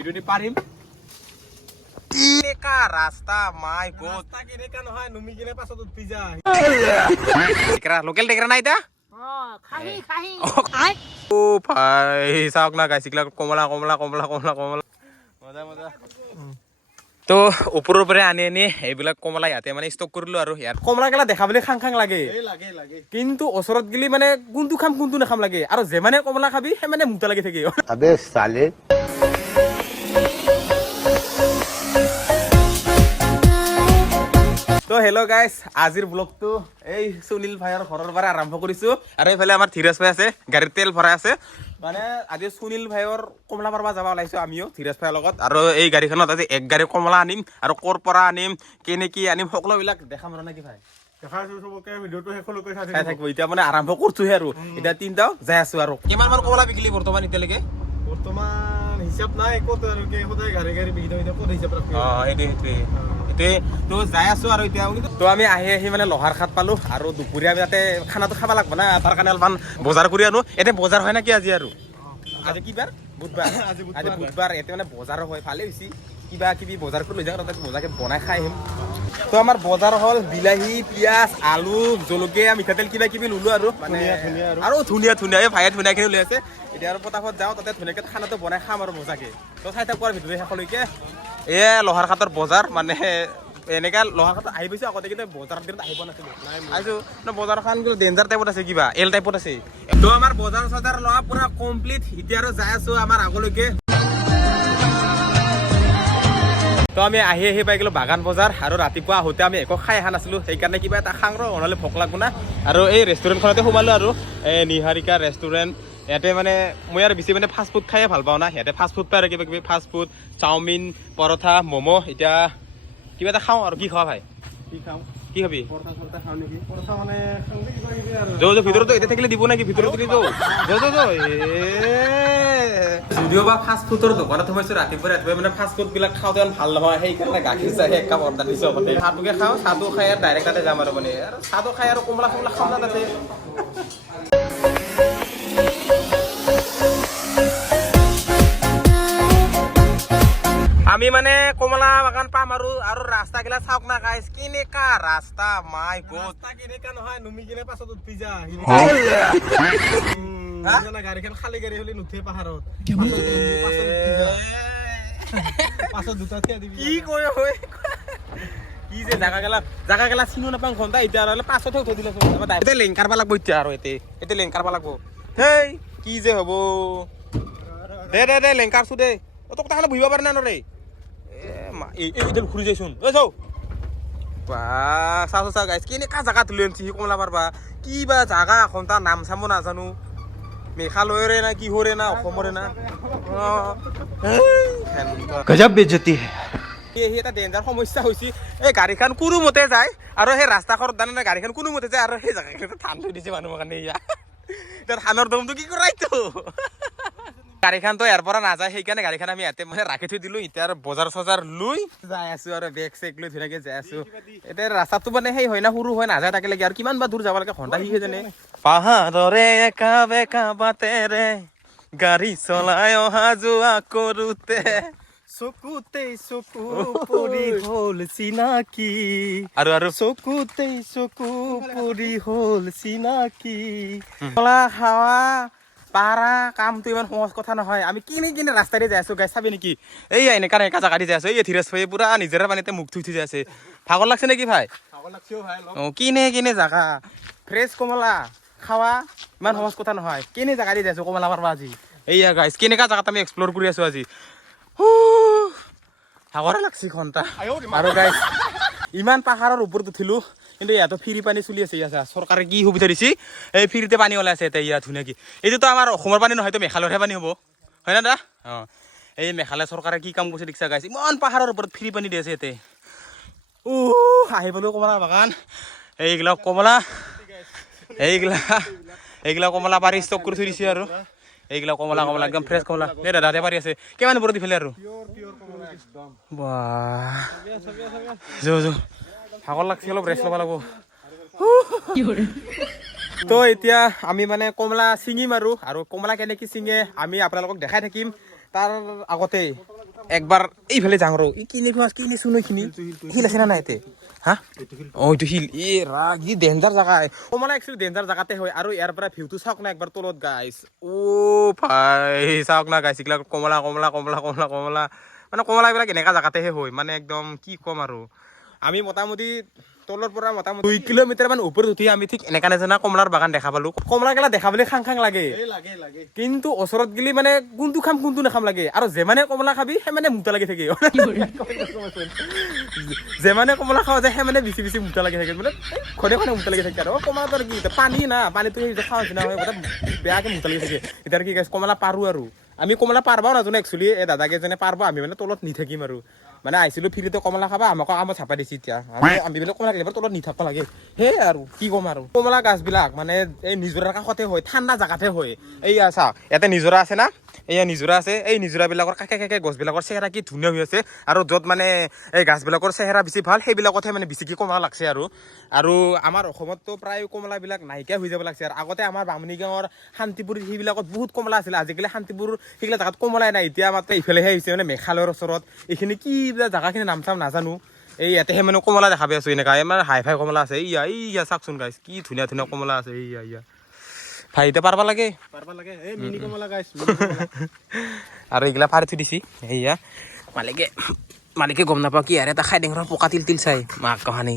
ভিডিওটি পাৰিম এনেকা ৰাস্তা মাই গড। ৰাস্তা কেনেকা নহয় নুমি কিনে পাছত উঠি যা টেকেৰা লোকেল টেকেৰা নাই এতিয়া Oh, খাহি খাহি ও ভাই চাওক না গাইছ এইবিলাক কমলা কমলা কমলা কমলা কমলা। মজা মজা। তো ওপৰৰ পৰা আনি আনি এইবিলাক কমলা ইয়াতে মানে ষ্টক কৰিলো আৰু ইয়াত। কমলা গেলা দেখাবলৈ খাং খাং লাগে। এই লাগে লাগে। কিন্তু ওচৰত গেলি মানে কোনটো খাম কোনটো নাখাম লাগে। আৰু যিমানে কমলা খাবি সিমানে মোটা লাগি থাকে। তো হেল্ল' গাইছ আজিৰ ব্লগটো এই সুনীল ভাইৰ ঘৰৰ পৰা আৰম্ভ কৰিছো। আৰু এইফালে আমাৰ ধীৰজ ভাই আছে গাড়ীত তেল ভৰাই আছে। মানে আজি সুনীল ভাইৰ কমলা পাৰবা যাব ওলাইছো আমিও ধীৰজ ভাইৰ লগত। আৰু এই গাড়ীখনত আজি এক গাড়ী কমলা আনিম আৰু ক'ৰ পৰা আনিম কেনে কি আনিম সকলোবিলাক দেখাম আৰু নেকি ভাই? এতিয়া মানে আৰম্ভ কৰিছোহে আৰু। এতিয়া তিনিটাও যাই আছো আৰু। কিমান মান কমলা বিকিলি বৰ্তমান এতিয়ালৈকে? বৰ্তমান হিচাপ নাই ক'ত আৰু কি সদায় গাড়ী গাড়ী বিকি থাকোঁ ক'ত হিচাপ ৰাখি অ সেইটোৱে সেইটোৱে। তো যাই আছো আৰু এতিয়া তো আমি আহি আহি মানে লোহাৰ খাট পালো আৰু দুপৰীয়া আমি তাতে খানাটো খাব লাগব না তাৰ কাৰণে অলপমান বজাৰ কৰি আনো। এতিয়া বজাৰ হয় নেকি আজি আৰু? আজি কি বাৰ বুধবাৰ আজি বুধবাৰ। এতিয়া মানে বজাৰ হয় ভালেই হৈছে। কিবা কিবি বজাৰ কৰি লৈ যাওঁ তাতে বজাৰকে বনাই খাই আহিম। তো আমাৰ বজাৰ হ'ল বিলাহী পিঁয়াজ আলু জলকীয়া মিঠাতেল কিবা কিবি ললো আৰু। মানে ধুনীয়া, ধুনীয়া আৰু। ধুনীয়া ধুনীয়া এই ভাইয়ে ধুনীয়াখিনি লৈ আছে। এতিয়া আৰু পটাপট যাওঁ তাতে ধুনীয়াকৈ খানাটো বনাই খাম আৰু মজাকে তো চাই থাকোঁ আৰু ভিডিঅ' শেষলৈকে এ লোহাৰ খাটৰ বজাৰ মানে এনেকা লোহাৰ খাটত আহি পাইছো আগতে কিন্তু বজাৰৰ দিনত আহিব নাছিলো। আহিছো ন বজাৰখন কিন্তু ডেঞ্জাৰ টাইপত আছে কিবা এল টাইপত আছে। তো আমাৰ বজাৰ চজাৰ লোৱা পুৰা কমপ্লিট এতিয়া আৰু যাই আছো আমাৰ আগলৈকে। তো আমি আহি আহি পাই গ'লো বাগান বজাৰ আৰু ৰাতিপুৱা আহোঁতে আমি একো খাই অহা নাছিলোঁ সেইকাৰণে কিবা এটা খাং ৰ নহ'লে ভোক লাগব না। আৰু এই ৰেষ্টুৰেণ্টখনতে সোমালোঁ আৰু। এই নিহাৰিকা ৰেষ্টুৰেণ্ট ইয়াতে মানে মই আৰু বেছি মানে ফাষ্ট ফুড খায়ে ভালো পাওঁ না। ইয়াতে ফাষ্ট ফুড পায় আৰু কিবা কিবি ফাষ্ট ফুড চাওমিন পৰঠা ম'ম' এতিয়া কিবা এটা খাওঁ আৰু। কি খোৱা ভাই? কি খাওঁ? কি খাবি? খাওঁ মানে খাওঁ ভিতৰতো এতিয়া থাকিলে দিব নেকি? ভিতৰত যদিও বা ফাষ্ট ফুডৰ দোকানত সোমাইছো ৰাতিপুৱা ৰাতিপুৱা মানে ফাষ্ট ফুড বিলাক খাওঁতে ইমান ভালো নহয় সেইকাৰণে গাখীৰ চাহ এক কাপ অৰ্ডাৰ দিছো আগতে। চাহটোকে খাওঁ চাহটো খাই ডাইৰেক্ট তাতে যাম আৰু মানে। আৰু চাহটো খাই আৰু কমলা চমলা খাম না তাতে। আমি মানে কমলা বাগান পাম আৰু আৰু ৰাস্তা গিলা চাওক না গাইছ কেনেকা ৰাস্তা মাই গড কেনেকা নহয় নুমি কিনে পাছত উঠি যা হা? গাড়ীখন খালী গাড়ী হ'লে নুঠে পাহাৰত। পাছত দুটা থিয়া দিবি কি কয় হয় কি যে জাগা গেলা জাগা গেলা চিনো নাপাওঁ ঘণ্টা এতিয়া আৰু পাছতহে উঠাই দিলে এতিয়া লেং কাৰবা লাগব এতিয়া আৰু এতিয়া এতিয়া লেং কাৰবা লাগব। হেই কি যে হ'ব। দে দে দে লেং কাৰছো দে। অ তোক তাহালে বহিব পাৰে না নৰে এইদের ঘুরে যাইছুন। যাও। বা চাও চাও গাইছ কেনেকুৱা জেগাত লৈ আনিছে সি কমলা পাৰবা কি বা জাগা এখন তাৰ নাম চাম নাজানো। মেঘালয়ৰে না কিহৰে না অসমৰে না। গজব বেজতি সেই এটা ডেঞ্জাৰ সমস্যা হৈছে। এই গাড়ীখন কোনোমতে যায় আৰু সেই ৰাস্তা ঘৰত জানে গাড়ীখন কোনোমতে যায় আৰু সেই জেগাখিনি ধান থৈ দিছে মানুহৰ কাৰণে ইয়াত ধানৰ দমটো কি কৰাইতো? গাড়ীখনতো ইয়াৰ পৰা নাযায় সেইকাৰণে গাড়ীখন আমি ইয়াতে মানে ৰাখি থৈ দিলো। এতিয়া আৰু বজাৰ চজাৰ লৈ যাই আছো আৰু বেগ চেগ লৈ ধুনীয়াকে যাই আছো। এতিয়া ৰাস্তাটো মানে সেই হয় না সৰু হয় নাযায় তাকে লাগে আৰু কিমান বা দূৰ যাব লাগে ঘণ্টা সি জানে পাহাৰৰে একা বেকা বাটেৰে গাড়ী চলাই অহা যোৱা কৰোঁতে। চকুতে চকু পৰি হ'ল চিনাকি। আৰু আৰু চকুতে চকু পৰি হ'ল চিনাকি। খাৱা পাৰা কামটো ইমান সহজ কথা নহয়। আমি কিনে কিনে ৰাস্তাৰে যাই আছো গাই চাবি নেকি? এই এনেকা এনেকা জাগা দি যাই আছো। এই ধীৰজ ভাই পুৰা নিজৰে পানীতে মুখ ধুই থৈ যাই আছে। ভাগৰ লাগছে নেকি ভাই। অ কিনে কিনে জাগা। ফ্ৰেছ কমলা খাৱা ইমান সহজ কথা নহয়। কেনে জাগা দি যাই আছো কমলা পাৰবা আজি। এইয়া গাইছ কেনেকা জাগাত আমি এক্সপ্ল'ৰ কৰি আছো আজি। হুঁ, ভাগৰে লাগছি ঘণ্টা আৰু গাইছ ইমান পাহাৰৰ ওপৰত উঠিলো। কিন্তু ইয়াতো ফ্ৰী পানী চলি আছে ইয়াত। চৰকাৰে কি সুবিধা দিছে? এই ফ্ৰীতে পানী ওলাই আছে এতিয়া ইয়াত ধুনীয়াকে। এইটোতো আমাৰ অসমৰ পানী নহয় এইটো মেঘালয়ৰহে পানী হ'ব। হয় না দা অঁ। এই মেঘালয় চৰকাৰে কি কাম কৰিছে দেখিছা গাইছ ইমান পাহাৰৰ ওপৰত ফ্ৰী পানী দি আছে ইয়াতে। ও আহি পালো কমলা বাগান। এইগিলা কমলা এইগিলা এইগিলা কমলা পাৰি ষ্টক কৰি থৈ দিছে আৰু। এইগিলা কমলা কমলা একদম ফ্ৰেছ কমলা। এই দাদাতে পাৰি আছে। কিমান ওপৰত বাহ। যো যো। ভাগৰ লাগছে অলপ ৰেষ্ট ল'ব লাগিব। তো এতিয়া আমি মানে কমলা ছিঙিম আৰু আৰু কমলা কেনেকৈ ছিঙে আমি আপোনালোকক দেখাই থাকিম। তাৰ আগতে একবাৰ এইফালে যাওঁ ৰ ই কিনি খোৱা কিনি চোন এইখিনি। শিল আছে না নাই ইয়াতে? হা? অ এইটো শিল। এ ৰা কি ডেঞ্জাৰ জেগা। কমলা একচুৱেলি ডেঞ্জাৰ জেগাতে হয় আৰু ইয়াৰ পৰা ভিউটো চাওক না একবাৰ তলত গাইছ অ ভাই চাওক না গাইছ এইবিলাক কমলা কমলা কমলা কমলা কমলা। মানে কমলা এইবিলাক এনেকা জেগাতেহে হয় মানে একদম কি ক'ম আৰু। আমি মোটামুটি তলৰ পৰা মোটামুটি দুই কিলোমিটাৰ মান ওপৰত উঠি আমি ঠিক এনেকা নিচিনা কমলাৰ বাগান দেখা পালো। কমলা গেলা দেখা পালে খাং খাং লাগে। কিন্তু ওচৰত গেলি মানে কোনটো খাম কোনটো নাখাম লাগে। আৰু যেমানে কমলা খাবি সিমানে মোটা লাগি থাকে। যেমানে কমলা খাওঁ যায় সিমানে বেছি বেছি মোটা লাগি থাকে। মানে ঘৰে ঘৰে মোটা লাগি থাকে। আৰু কমলাটো আৰু কি পানী না পানীটো সেই খাওঁ নিচিনা হয় বেয়াকে মোটা লাগি থাকে। এতিয়া আৰু কি কৈছে কমলা পাৰোঁ আৰু। আমি কমলা পাৰবাও নাজানো একচুৱেলি এই দাদাকেইজনে পাৰব আমি মানে তলত নি থাকিম আৰু। মানে আহিছিলোঁ ফ্ৰীতে কমলা খাবা আমাকো কামত চাপাই দিছে এতিয়া। আমি আমি বোলে কমলা কিনিব তলত নি থাকিব লাগে। সেয়ে আৰু কি ক'ম আৰু? কমলা গাছবিলাক মানে এই নিজৰাৰ কাষতে হয় ঠাণ্ডা জেগাতে হয়। এইয়া চা ইয়াতে নিজৰা আছে না? এয়া নিজৰা আছে, এই নিজৰাবিলাকৰ কাষে কাষে গছবিলাকৰ চেহেৰা কি ধুনীয়া হৈ আছে। আৰু য'ত মানে এই গাছবিলাকৰ চেহেৰা বেছি ভালো, সেইবিলাকতহে মানে বেছিকৈ কমলা লাগছে আৰু। আৰু আমাৰ অসমততো প্ৰায় কমলাবিলাক নাইকিয়া হৈ যাব লাগছে। আৰু আগতে আমাৰ বামুণী গাঁৱৰ শান্তিপুৰ সেইবিলাকত বহুত কমলা আছিলে। আজিকালি শান্তিপুৰ সেইগিলা জেগাত কমলাই নাই। এতিয়া মাত্ৰ ইফালেহে হৈছে মানে মেঘালয়ৰ ওচৰত। এইখিনি কি জেগাখিনি নাম চাম নাজানো। এই ইয়াতেহে মানে কমলা দেখা পাই আছোঁ এনেকা। ইমান হাই ফাই কমলা আছে। এইয়া এইয়া চাওকচোন গাইছ কি ধুনীয়া ধুনীয়া কমলা আছে। এইয়া এইয়া। ভাই এতিয়া পাৰবা লাগে পাৰবা লাগে এই মিনি কমলা গাইছ মিনি কমলা আৰু এইগিলা ফাৰি থৈ দিছি সেয়া মালিকে মালিকে গম নাপাওঁ কি আৰু এটা খাই ডেংৰা পকা তিল তিল চাই মাক কহানি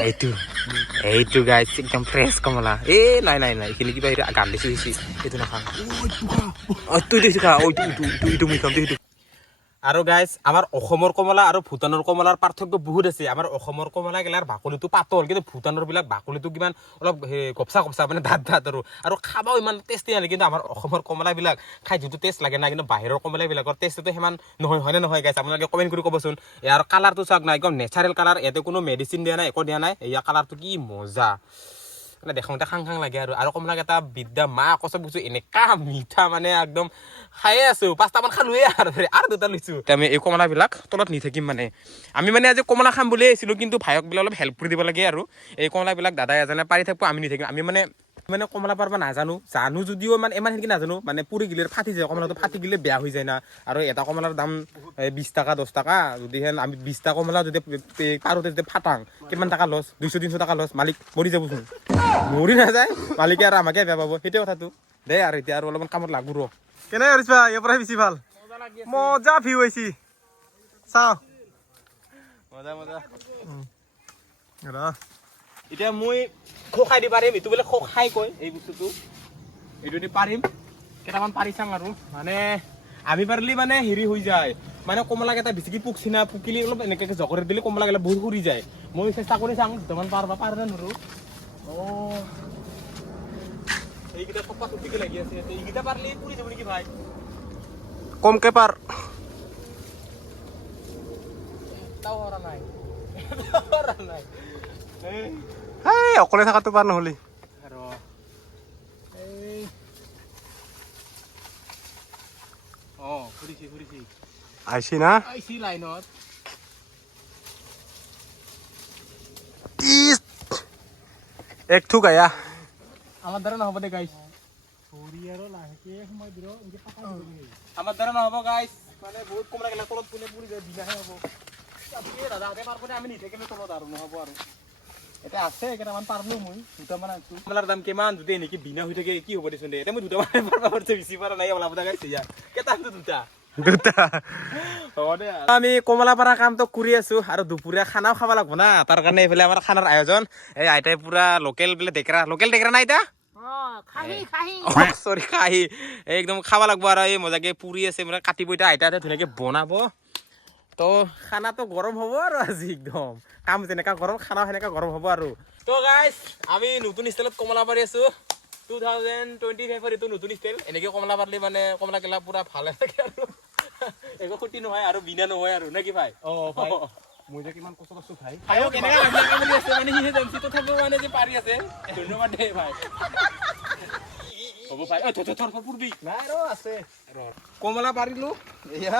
এইটো এইটো গাইছ একদম ফ্ৰেছ কমলা এ নাই নাই নাই এইখিনি কিবা হেৰি গান দিছো দিছি এইটো নাখাওঁ অ তুই দিছো খা অ ইটো ইটো ইটো মই খাম আৰু গাইজ আমাৰ অসমৰ কমলা আৰু ভূটানৰ কমলাৰ পাৰ্থক্য বহুত আছে। আমাৰ অসমৰ কমলা গেলাৰ বাকলিটো পাতল কিন্তু ভূটানৰ বিলাক বাকলিটো কিমান অলপ গপচা গপচা মানে দাঁত দাঁত আৰু আৰু খাবাও ইমান টেষ্টি নালাগে কিন্তু আমাৰ অসমৰ কমলাবিলাক খাই যিটো টেষ্ট লাগে না কিন্তু বাহিৰৰ কমলাবিলাকৰ টেষ্টটো সিমান নহয় হয়নে নহয় গাইজ আপোনালোকে কমেণ্ট কৰি ক'বচোন। ইয়াৰ কালাৰটো চাওক না একদম নেচাৰেল কালাৰ ইয়াতে কোনো মেডিচিন দিয়া নাই একো দিয়া নাই এয়া কালাৰটো কি মজা। মানে দেখাওঁতে খাং খাং লাগে আৰু আৰু কমলাক এটা বিদ্যা, মা কচম কৈছো এনেকা মিঠা মানে একদম খায়ে আছো, পাঁচটামান খালোৱে আৰু আৰু দুটা লৈছো। আমি এই কমলাবিলাক তলত নি থাকিম মানে। আমি মানে আজি কমলা খাম বুলিয়ে আহিছিলোঁ কিন্তু ভায়ক বিলাক অলপ হেল্প কৰি দিব লাগে আৰু। এই কমলাবিলাক দাদাই এজনে পাৰি থাকিব আমি নি থাকিম। আমি মানে মানে কমলা পাৰবা নাজানো জানো যদিও মানে ইমান সেনেকৈ নাজানো মানে পুৰি গিলে ফাটি যায় কমলাটো ফাটি গিলে বেয়া হৈ যায় না। আৰু এটা কমলাৰ দাম বিছ টকা দহ টকা যদিহে আমি বিছটা কমলা যদি পাৰোঁতে যদি ফাটাং কিমান টকা লছ? দুইশ তিনিশ টকা লছ? মালিক মৰি যাবচোন। মৰি নাযায় মালিকে আৰু আমাকে বেয়া পাব সেইটোৱে কথাটো। দে আৰু এতিয়া আৰু অলপমান কামত লাগো ৰ। কেনে কৰিছা ইয়াৰ পৰাই বেছি ভালো? মজা ভিউ আহিছি চাওঁ। মজা মজা। ৰ এতিয়া মই খোখাই দি পাৰিম এইটো বোলে খোখাই কয় এই বস্তুটো। এইটো দি পাৰিম। কেইটামান পাৰি চাম আৰু। মানে আমি পাৰিলে মানে হেৰি হৈ যায়। মানে কমলাক এটা বেছিকৈ পুকছি না পুকিলে অলপ এনেকৈ জগৰত দিলে কমলা গেলা বহুত সৰি যায়। মই চেষ্টা কৰি চাওঁ দুটামান পাৰবা পাৰ নে নৰো অঁ। এইকেইটা চপা চপিকে লাগি আছে। এইকেইটা পাৰিলে পুৰি যাব নেকি ভাই? কমকে পাৰ। এটাও হৰা নাই। হৰা নাই। এই হেই অকলে থকাটো পাৰ নহ'লি। আহিছি না? আহিছি লাইনত। এক থুক আয়া। আমাৰ দ্বাৰা নহ'ব দে গাইছ আমাৰ দ্বাৰা নহ'ব গাইছ মানে বহুত কমলা গেলা তলত পোনে পুৰি যায় বিনাহে হ'ব। আপুনি দাদাহঁতে পাৰ কৰি আমি নিঠে কেনে তলত আৰু নহ'ব আৰু। এতিয়া আছে কেইটামান পাৰলো মই দুটামান আনছো। দাম কিমান? যদি এনেকে বিনা হৈ থাকে কি হ'ব দেচোন দে। এতিয়া মই দুটামান পাৰবা পাৰিছে বেছি পাৰা নাই ওলাব ইয়া কেইটা দুটা? দুটা। আমি কমলাপাৰা কামটো কৰি আছো আৰু দুপৰীয়া খানাও খাব লাগব না। তাৰ কাৰণে এইফালে আমাৰ খানাৰ আয়োজন। এই আইতাই পুৰা লোকেল বোলে ডেকেৰা লোকেল ডেকেৰা না আইতা? চৰি খাহি একদম খাব লাগব আৰু এই মজাকে পুৰি আছে মানে কাটিব এতিয়া আইতাহঁতে ধুনীয়াকে বনাব। তো খানাটো গৰম হ'ব আৰু আজি একদম। কাম যেনেকা গৰম খানাও সেনেকা গৰম হ'ব আৰু। তো গাইছ আমি নতুন ষ্টাইলত কমলা পাৰি আছো। টু থাউজেণ্ড টুৱেণ্টি ফাইভৰ এইটো নতুন ষ্টাইল এনেকে কমলা পাৰিলে মানে কমলা কেলা পুৰা ভালে থাকে আৰু। একো ক্ষতি নহয় আৰু বিনা নহয় আৰু। নে কি ভাই? অঁ ভাই। মই যে কিমান কষ্ট কৰিছোঁ ভাই। ভাইও কেনেকা লাগি আছে? মানে সিহে জানছি তথাপিও মানে যে পাৰি আছে। ধন্যবাদ দেই ভাই। হ'ব ভাই। থৰ থৰ পুৰবি নাই ৰ আছে। কমলা পাৰিলো এয়া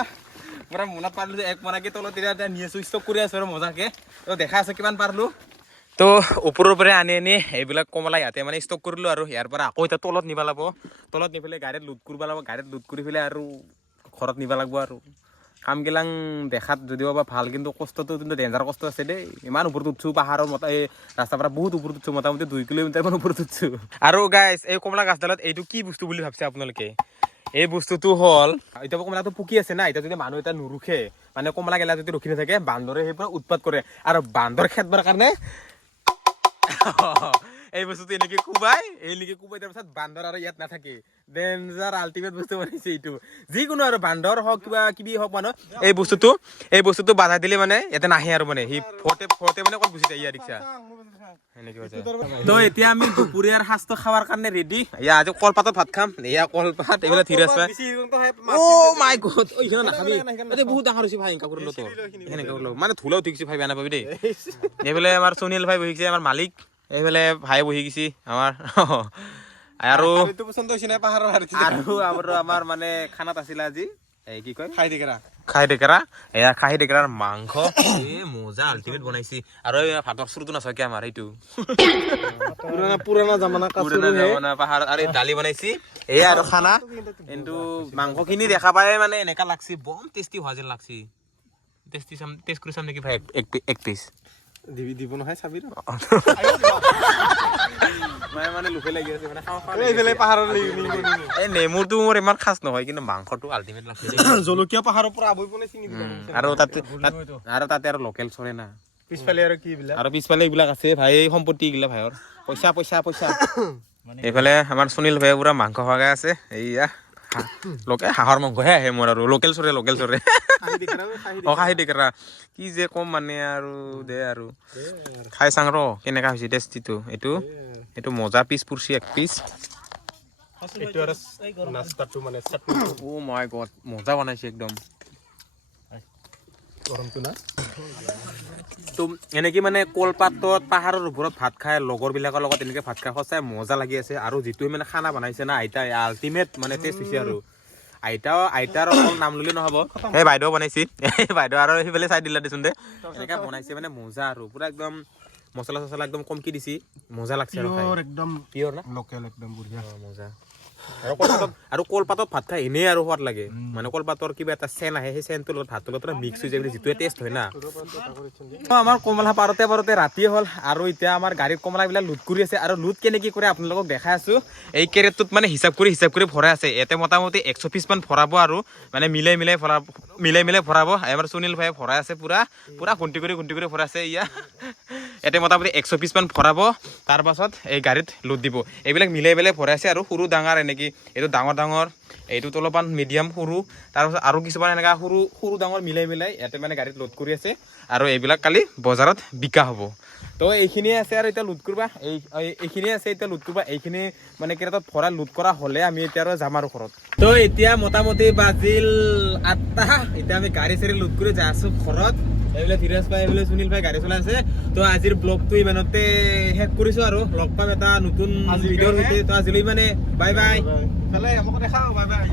পুৰা মনত পাৰিলো যে, এক মোনাকে তলত এতিয়া নিয়ে আছো ষ্টক কৰি আছোঁ আৰু মজাকে। তো দেখা আছে কিমান পাৰিলোঁ। তো ওপৰৰ পৰা আনি আনি এইবিলাক কমলা ইয়াতে মানে ষ্টক কৰিলোঁ আৰু। ইয়াৰ পৰা আকৌ এতিয়া তলত নিব লাগিব। তলত নি পেলাই গাড়ীত লোড কৰিব লাগিব। গাড়ীত লোড কৰি পেলাই আৰু ঘৰত নিব লাগিব আৰু। কামগিলাং দেখাত যদিও বা ভালো কিন্তু কষ্টটো কিন্তু ডেঞ্জাৰ কষ্ট আছে দেই। ইমান ওপৰত উঠছো পাহাৰৰ মতা এই ৰাস্তাৰ পৰা বহুত ওপৰত উঠছো মোটামুটি দুই কিলোমিটাৰ মান ওপৰত উঠছো। আৰু গাইজ এই কমলা গাছডালত এইটো কি বস্তু বুলি ভাবছে আপোনালোকে? এই বস্তুটো হ'ল এতিয়া কমলাটো পকি আছে না এতিয়া যদি মানুহ এটা নুৰুখে মানে কমলা গেলা যদি ৰখি নাথাকে বান্দৰে সেই পৰা উৎপাত কৰে। আৰু বান্দৰ খেদবৰ কাৰণে এই বস্তুটো এনেকে কোবাই এনেকে কোবাই তাৰ পিছত বান্দৰ আৰু ইয়াত নাথাকে। ডেঞ্জাৰ আল্টিমেট বস্তু বনাইছে এইটো। যিকোনো আৰু বান্দৰ হওক কিবা কিবি হওক মানুহ এই বস্তুটো এই বস্তুটো বাধা দিলে মানে ইয়াতে নাহে আৰু মানে। সি ফৰতে ফৰতে মানে ক'ত গুচি যায় ইয়াৰ তো এতিয়া আমি দুপৰীয়াৰ সাজটো খাৱাৰ কাৰণে ৰেডি এয়া আজি কলপাতত ভাত খাম। এয়া কলপাত এইবিলাক ধীৰাজ পাই। ও মাই গড সিহঁত নাখাবি। বহুত ডাঙৰ হৈছে ভাই কাপোৰ লো তোৰ সেনেকে লো মানে ধুলাও ঠিক ভাই, বেয়া নাপাবি দেই। এইফালে আমাৰ সুনীল ভাই বহি গৈছে আমাৰ মালিক। এইফালে ভাই বহি গৈছে আমাৰ। আৰু হাড়ি আৰু আমাৰ মানে খানাত আছিলে আজি এই কি কয়? খাই দিকেৰা খাহী টেকেৰা। এয়া খাহী টেকেৰাৰ মাংস। মজা আল্টিমেট বনাইছি। আৰু ভাতৰ চুৰটো নাচাকে আমাৰ এইটো। পুৰণা জামানা পুৰণা জামানা পাহাৰত আৰু দালি বনাইছি। এয়া আৰু খানা। কিন্তু মাংসখিনি দেখা পাই মানে এনেকা লাগছি বম টেষ্টি হোৱা যেন লাগছি। টেষ্টি চাম টেষ্ট কৰি চাম নেকি ভাই? এক এক পিচ দিবি দিব নহয় চাবি মানে মানে লাগি আছে মানে খাওঁ খাওঁ এইফালে পাহাৰৰ নেমুটো মোৰ ইমান খাচ নহয় কিন্তু মাংসটো আল্টিমেট জলকীয়া পাহাৰৰ পৰা আবৈ পোনে চিঙি আৰু তাতে আৰু তাতে আৰু লোকেল চলে না। পিছফালে আৰু কি এইবিলাক? আৰু পিছফালে এইবিলাক আছে ভাই এই সম্পত্তি এইগিলা ভাইৰ। পইচা পইচা পইচা। এইফালে আমাৰ সুনীল ভাই পুৰা মাংস খোৱাকৈ আছে। এইয়া। লোকে হাঁহৰ মাংসহে আহে মোৰ আৰু লোকেল চৰে লোকেল চৰে। অ খাহি টেকেৰা কি যে কম মানে আৰু দে আৰু। খাই চাং ৰ কেনেকা হৈছে টেষ্টিটো এইটো? এইটো মজা পিচ পুৰছি এক পিচ এইটো আৰু নাস্তাটো মানে চাটনি মাই গড মজা বনাইছে একদম। গৰমটো না? তো এনেকে মানে কলপাতত পাহাৰৰ ওপৰত ভাত খাই লগৰবিলাকৰ লগত এনেকে ভাত খাই সঁচাই মজা লাগি আছে। আৰু যিটো মানে খানা বনাইছে না আইতাই আল্টিমেট মানে টেষ্ট হৈছে আৰু। আইতাও আইতাৰ অকল নাম ল'লে নহ'ব। এই বাইদেউ বনাইছি। বাইদেউ আৰু সেইফালে চাই দিলা দেচোন দে। এনেকা বনাইছে মানে মজা আৰু পুৰা একদম মছলা চছলা একদম কমকি দিছি। মজা লাগছে আৰু একদম পিয়ৰ না? লোকেল একদম বঢ়িয়া। মজা। আৰু কলপাতত ভাত খাই এনেই আৰু সোৱাদ লাগে। মানে কলপাতৰ কিবা এটা চেন আহে সেই চেনটোৰ লগত ভাতৰ লগত মিক্স হৈ যায় যিটোৱে টেষ্ট হয় না। আমাৰ কমলা পাৰতে পাৰতে ৰাতি হ'ল। আৰু এতিয়া আমাৰ গাড়ীত কমলাবিলাক লোড কৰি আছে। আৰু লোড কেনেকে কৰে আপোনালোকক দেখাই আছো। এই কেৰেটটোত মানে হিচাপ কৰি হিচাপ কৰি ভৰাই আছে। ইয়াতে মোটামুটি একশ পিচ মান ভৰাব আৰু মানে মিলাই মিলাই ভৰাব মিলাই মিলাই ভৰাব। আমাৰ সুনীল ভাই ভৰাই আছে পুৰা। পুৰা খুন্তি কৰি খুন্তি কৰি ভৰাই আছে। ইয়া। ইয়াতে মোটামুটি একশ পিচ মান ভৰাব, তাৰ পাছত এই গাড়ীত লোড দিব। এইবিলাক মিলাই মিলাই ভৰাই আছে আৰু সৰু ডাঙৰ এনেকে, এইটো ডাঙৰ ডাঙৰ, এইটোত অলপমান মিডিয়াম সৰু তাৰপাছত আৰু কিছুমান এনেকা সৰু সৰু ডাঙৰ মিলাই মিলাই ইয়াতে মানে গাড়ীত লোড কৰি আছে আৰু এইবিলাক কালি বজাৰত বিকা হ'ব। তো এইখিনিয়ে আছে আৰু এতিয়া লোড কৰিবা। এই- এইখিনিয়ে আছে, এতিয়া লোড কৰিবা। এইখিনি মানে কেৰেটত ভৰাই লোড কৰা হ'লে আমি এতিয়া আৰু যাম আৰু ঘৰত। তো এতিয়া মোটামুটি বাজিল আঠটা। এতিয়া আমি গাড়ী চাড়ী লোড কৰি যাই আছো ঘৰত। এইবিলাক ধীৰাজ ভাই এইবিলাক সুনীল ভাই গাড়ী চলাই আছে। তো আজিৰ ব্লগটো ইমানতে শেষ কৰিছো আৰু। লগ পাম এটা নতুন ভিডিঅ'ৰ সৈতে। তো আজিলৈ মানে বাই বাই দেখাও বাই বাই